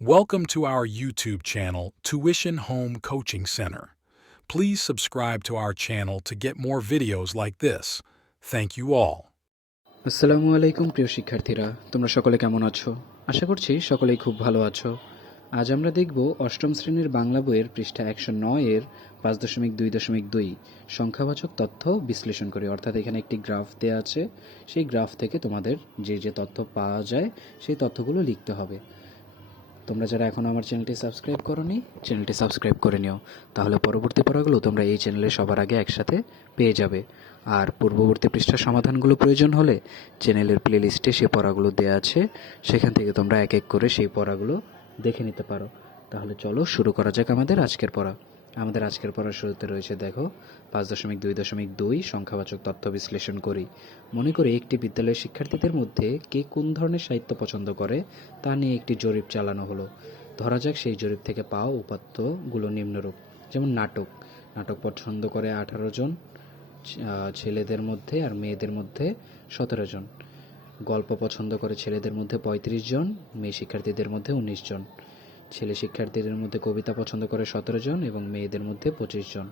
Welcome to our YouTube channel, Tuition Home Coaching Center. Please subscribe to our channel to get more videos like this. Thank you all. আসসালামু আলাইকুম প্রিয় শিক্ষার্থীরা তোমরা সকলে কেমন আছো আশা করছি সকলেই খুব ভালো আছো আজ আমরা দেখব অষ্টম শ্রেণির বাংলা বইয়ের পৃষ্ঠা একশো নয়ের পাঁচ দশমিক দুই দশমিক দুই সংখ্যাবাচক তথ্য বিশ্লেষণ করি অর্থাৎ এখানে একটি গ্রাফ দেওয়া আছে সেই গ্রাফ থেকে তোমাদের যে যে তথ্য পাওয়া যায় সেই তথ্যগুলো লিখতে হবে তোমরা যারা এখনও আমার চ্যানেলটি সাবস্ক্রাইব করোনি, চ্যানেলটি সাবস্ক্রাইব করে নিও। তাহলে পরবর্তী পড়াগুলো তোমরা এই চ্যানেলে সবার আগে একসাথে পেয়ে যাবে। আর পূর্ববর্তী পৃষ্ঠার সমাধানগুলো প্রয়োজন হলে চ্যানেলের প্লেলিস্টে সেই পড়াগুলো দেওয়া আছে। সেখান থেকে তোমরা এক এক করে সেই পড়াগুলো দেখে নিতে পারো। তাহলে চলো শুরু করা যাক আমাদের আজকের পড়া। আমাদের আজকের পড়ার শুরুতে রয়েছে, দেখো, পাঁচ দশমিক দুই দশমিক দুই সংখ্যাবাচক তথ্য বিশ্লেষণ করি। মনে করি একটি বিদ্যালয়ের শিক্ষার্থীদের মধ্যে কে কোন ধরনের সাহিত্য পছন্দ করে তা নিয়ে একটি জরিপ চালানো হলো। ধরা যাক সেই জরিপ থেকে পাওয়া উপাত্তগুলো নিম্নরূপ। যেমন নাটক। নাটক পছন্দ করে আঠারো জন ছেলেদের মধ্যে আর মেয়েদের মধ্যে সতেরো জন। গল্প পছন্দ করে ছেলেদের মধ্যে পঁয়ত্রিশ জন, মেয়ে শিক্ষার্থীদের মধ্যে উনিশ জন। ছেলে শিক্ষার্থীদের মধ্যে কবিতা পছন্দ করে সতেরো জন এবং মেয়েদের মধ্যে পঁচিশ জন।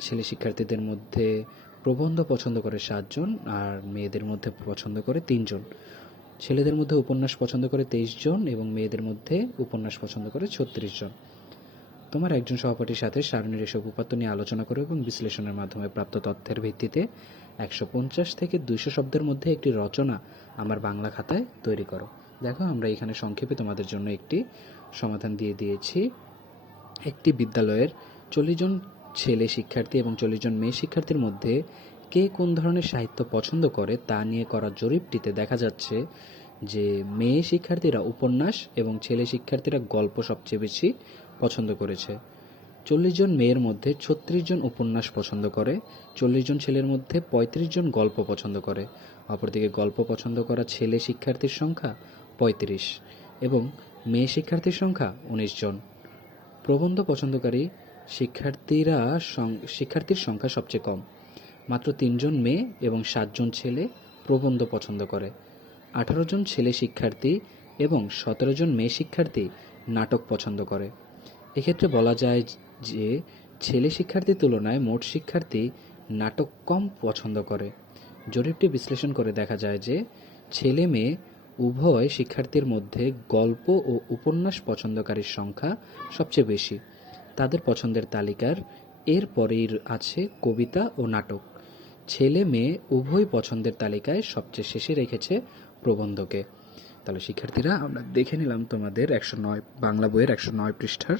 ছেলে শিক্ষার্থীদের মধ্যে প্রবন্ধ পছন্দ করে সাতজন আর মেয়েদের মধ্যে পছন্দ করে তিনজন ছেলেদের মধ্যে উপন্যাস পছন্দ করে তেইশ জন এবং মেয়েদের মধ্যে উপন্যাস পছন্দ করে ছত্রিশ জন। তোমার একজন সহপাঠীর সাথে সারণীর এসব উপাত্ত নিয়ে আলোচনা করো এবং বিশ্লেষণের মাধ্যমে প্রাপ্ত তথ্যের ভিত্তিতে একশো পঞ্চাশ থেকে দুইশো শব্দের মধ্যে একটি রচনা আমার বাংলা খাতায় তৈরি করো। দেখো, আমরা এখানে সংক্ষেপে তোমাদের জন্য একটি সমাধান দিয়ে দিয়েছি। একটি বিদ্যালয়ের চল্লিশ জন ছেলে শিক্ষার্থী এবং চল্লিশ জন মেয়ে শিক্ষার্থীর মধ্যে কে কোন ধরনের সাহিত্য পছন্দ করে তা নিয়ে করা জরিপটিতে দেখা যাচ্ছে যে মেয়ে শিক্ষার্থীরা উপন্যাস এবং ছেলে শিক্ষার্থীরা গল্প সবচেয়ে বেশি পছন্দ করেছে। চল্লিশ জন মেয়ের মধ্যে ছত্রিশ জন উপন্যাস পছন্দ করে, চল্লিশ জন ছেলের মধ্যে পঁয়ত্রিশ জন গল্প পছন্দ করে। অপরদিকে গল্প পছন্দ করা ছেলে শিক্ষার্থীর সংখ্যা পঁয়ত্রিশ এবং মেয়ে শিক্ষার্থীর সংখ্যা উনিশ জন। প্রবন্ধ পছন্দকারী শিক্ষার্থীরা শিক্ষার্থীর সংখ্যা সবচেয়ে কম। মাত্র তিনজন মেয়ে এবং সাতজন ছেলে প্রবন্ধ পছন্দ করে। আঠারো জন ছেলে শিক্ষার্থী এবং সতেরো জন মেয়ে শিক্ষার্থী নাটক পছন্দ করে। এক্ষেত্রে বলা যায় যে ছেলে শিক্ষার্থীর তুলনায় মোট শিক্ষার্থী নাটক কম পছন্দ করে। জরিপটি বিশ্লেষণ করে দেখা যায় যে ছেলে মেয়ে উভয় শিক্ষার্থীর মধ্যে গল্প ও উপন্যাস পছন্দকারীর সংখ্যা সবচেয়ে বেশি। তাদের পছন্দের তালিকার এর পরেই আছে কবিতা ও নাটক। ছেলে মেয়ে উভয় পছন্দের তালিকায় সবচেয়ে শেষে রেখেছে প্রবন্ধকে। তাহলে শিক্ষার্থীরা, আমরা দেখে নিলাম তোমাদের একশো নয়, বাংলা বইয়ের একশো নয় পৃষ্ঠার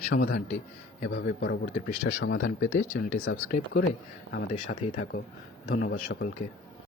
সমাধানটি। এভাবে পরবর্তী পৃষ্ঠার সমাধান পেতে চ্যানেলটি সাবস্ক্রাইব করে আমাদের সাথেই থাকো। ধন্যবাদ সকলকে।